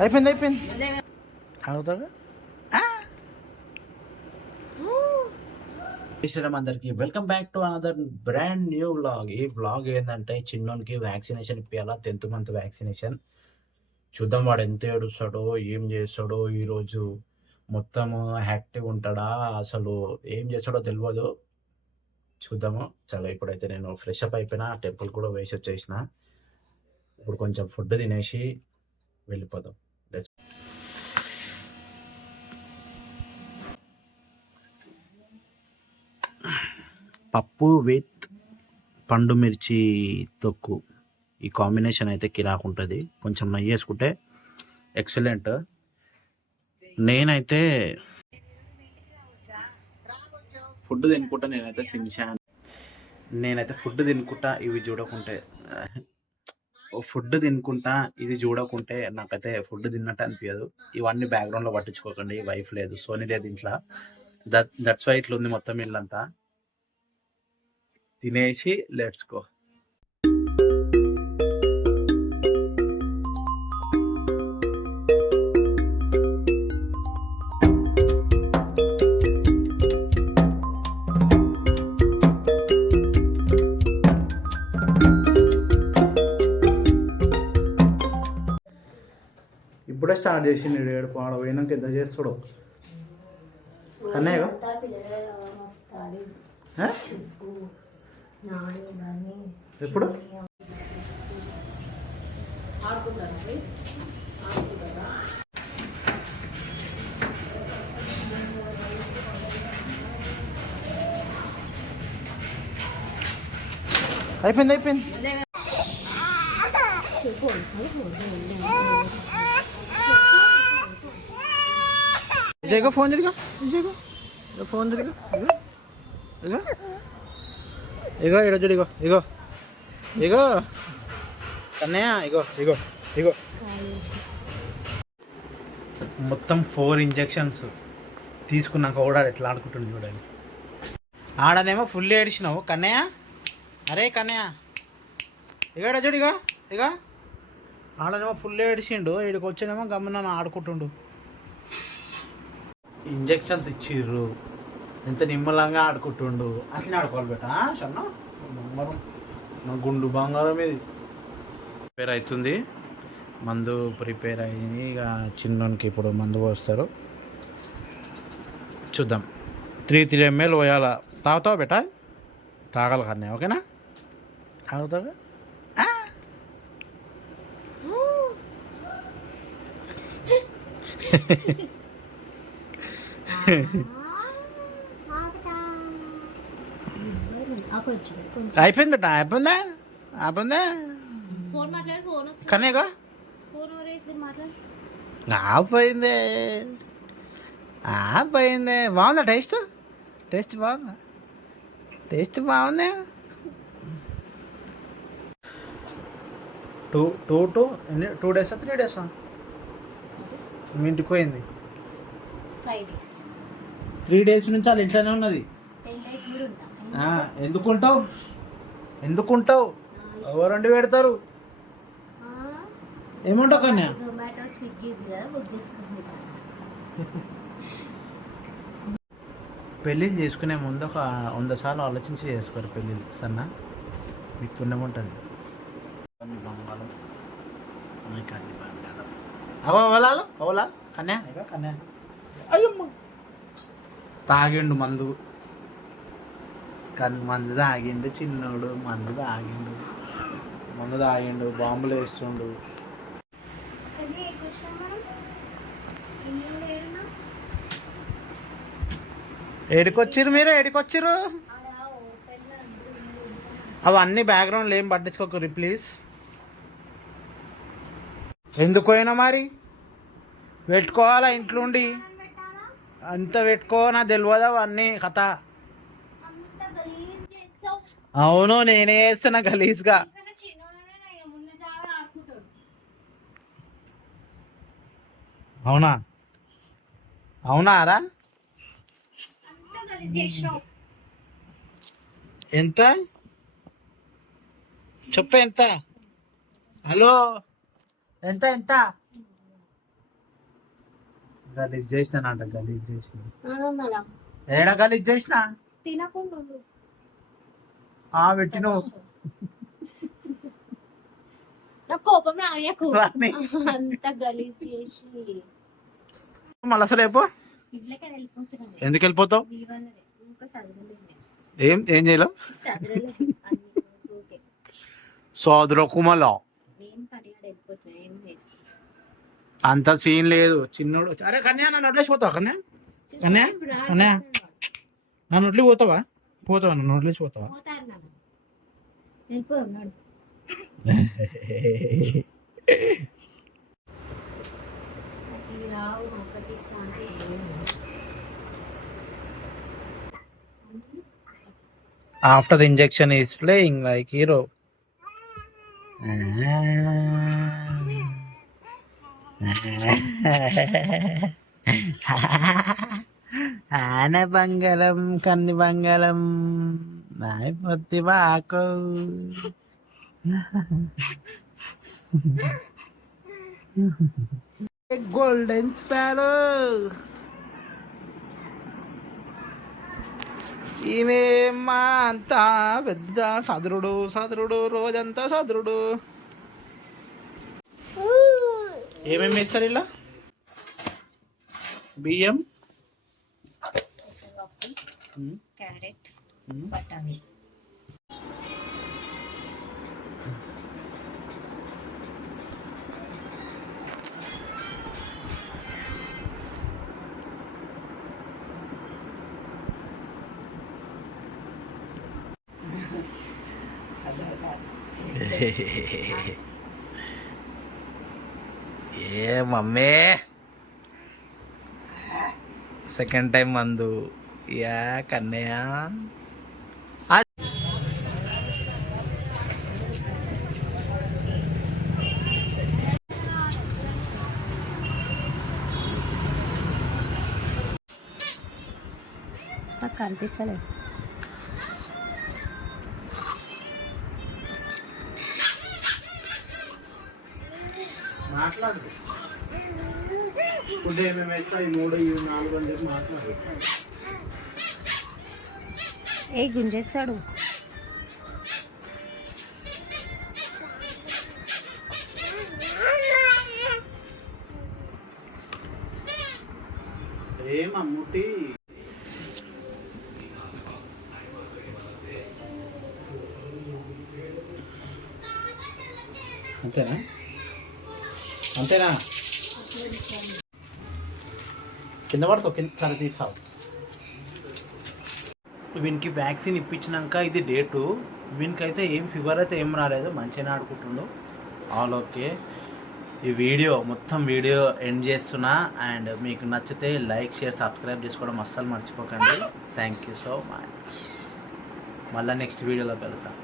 అయిపోయింది అవుతాగా. అందరికి welcome back to another brand new vlog. ఈ వ్లాగ్ ఏంటంటే చిన్నోనికి వ్యాక్సినేషన్ ఇప్పించాలా, 10th month వ్యాక్సినేషన్. చూద్దాం వాడు ఎంత ఏడుస్తాడో, ఏం చేస్తాడో. ఈరోజు మొత్తము యాక్టివ్ ఉంటాడా, అసలు ఏం చేస్తాడో తెలియదు. చూద్దాము. చాలా ఇప్పుడైతే నేను ఫ్రెష్ అప్ అయిపోయినా, టెంపుల్ కూడా వేసి వచ్చేసిన. ఇప్పుడు కొంచెం ఫుడ్ తినేసి వెళ్ళిపోదాం. పప్పు విత్ పండు మిర్చి తొక్కు, ఈ కాంబినేషన్ అయితే కిరాకు ఉంటుంది. కొంచెం నెయ్యి వేసుకుంటే ఎక్సలెంట్. నేనైతే ఫుడ్ తినుకుంటా, నేనైతే ఫుడ్ తినుకుంటా ఇవి చూడకుంటే ఇది చూడకుంటే నాకైతే ఫుడ్ తిన్నట్టు అనిపించదు. ఇవన్నీ బ్యాక్గ్రౌండ్లో పట్టించుకోకండి. వైఫ్ లేదు, సోనీ లేదు ఇంట్లో. దట్స్ వై ఇట్లా ఉంది మొత్తం ఇల్లంతా. తినేసి లెట్స్ గో. ఇప్పుడే స్టార్ట్ చేసిండు ఏడుపు. ఆడ పోయినాక ఎంత చేస్తాడు కన్నయ్య. ఎప్పుడు అయిపోయింది. విజయ్గా ఫోన్ తిరిగా, ఫోన్ తిరిగా. ఇగో ఈడొచ్చుడు, ఇగో కన్నయ్య, ఇగో మొత్తం 4 injections తీసుకున్నాక కూడా ఎట్లా ఆడుకుంటుంది చూడండి. ఆడనేమో ఫుల్ ఏడిచినావు కన్నయ్య. అరే కన్నయ్య, ఇగో చూడు, ఇగో ఆడనేమో ఫుల్ ఏడిచిండు. ఈడికి వచ్చేనేమో గమ్మున ఆడుకుంటుండు. ఇంజక్షన్స్ ఇచ్చిర్రు, ఎంత నిమ్మలంగా ఆడుకుంటుండు. అసలు ఆడుకోవాలి బెట సన్న బంగారం, నా గుండు బంగారం. ఇది ప్రిపేర్ అవుతుంది, మందు ప్రిపేర్ అయ్యి. ఇక చిన్నోనికి ఇప్పుడు మందు పోస్తారు. చూద్దాం. 3 ml పోయాల. తాగుతావు బెట? తాగాలి కన్నా, ఓకేనా? తాగుతావుగా. అయిపోయింది బెట్ట, అయిపోయిందా కనేగా. ఆపోయింది. బాగుందా టేస్ట్ బాగుందా? టేస్ట్ బాగుంది. 2 days 3 days మీ ఇంటికి పోయింది. 3 days నుంచి వాళ్ళు ఇంట్లోనే ఉన్నది. ఎందుకుంటావు? ఎవరు వండి పెడతారు? ఏముంటావు కన్యా? పెళ్ళిళ్ళు చేసుకునే ముందు ఒక 100 సార్లు ఆలోచించి చేసుకోరు పెళ్ళిళ్ళు. సన్నా మీకు పుణ్యం ఉంటుంది. అవలా కన్యా అయ్యమ్మ తాగిండు మందు. మందు తాగిండు చిన్నోడు, మందు తాగిండు, బాంబులు వేస్తుండు. ఏడికొచ్చిర్రు? అవన్నీ బ్యాక్గ్రౌండ్లో ఏం పట్టించుకోకరు ప్లీజ్. ఎందుకు పోయినా మరి? పెట్టుకోవాలా ఇంట్లోండి? అంత పెట్టుకోనా తెలియదు అవన్నీ కథ. అవును, నేనే వేస్తున్నా గలీజ్గా. అవునారా? ఎంత చెప్ప? ఎంత? హలో, ఎంత గలీజ్ చేసినానంట, గలీజ్ చేసిన. మళ్ళా ఏడా గలీజ్ చేసిన తినకుండా పెట్టిన నాకు కోపం రానియకు. అంత గలీజ్ చేసి మళ్ళీ అసలు రేపు ఇంట్లోకి వెళ్ళిపోతున్నాను. ఎందుకు వెళ్ళిపోతావు? ఇంకా చదవలేదు. ఏం చేయలేవు సోదరకుమలో అంత సీన్ లేదు. చిన్నోడు అరే కన్యా నన్ను వదిలేసిపోతావా? కన్యా కన్యా కన్యా నన్ను వదిలి పోతావా? నన్ను వదిలేసిపోతావా? After the injection he is playing like hero. ఆన బంగారం కన్ని బంగారం నాయ పొత్తి బాకు గోల్డెన్ స్పారో. ఈమె మా అంతా పెద్ద సదురుడు రోజంతా సదురుడు. ఏమేమి వేస్తారు ఇలా? బియ్యం, క్యారెట్, బఠానీ. ఏ మమ్మీ సెకండ్ టైం మందు యా కన్నయ్య. నాకు కనిపిస్తలేదు. మాట్లాడు. ఫుడ్ ఏమేమి వేస్తాయి? 3, 4 అని చెప్పి మాట్లాడు. ఏ గుంజేస్తాడు. మమ్ముటి అంతేనా? అంతేనా? కింద పడతావు, కింద సరే తీస్తావు. వీనికి వ్యాక్సిన్ ఇప్పించినాక ఇది డే 2. వీనికైతే ఏం ఫీవర్ అయితే ఏం రాలేదు, మంచిగానే ఆడుకుంటుండు. All okay. ఈ మొత్తం వీడియో ఎండ్ చేస్తున్నా. అండ్ మీకు నచ్చితే లైక్, షేర్, సబ్స్క్రైబ్ చేసుకోవడం అస్సలు మర్చిపోకండి. Thank you so much. మళ్ళీ నెక్స్ట్ వీడియోలో కలుద్దాం.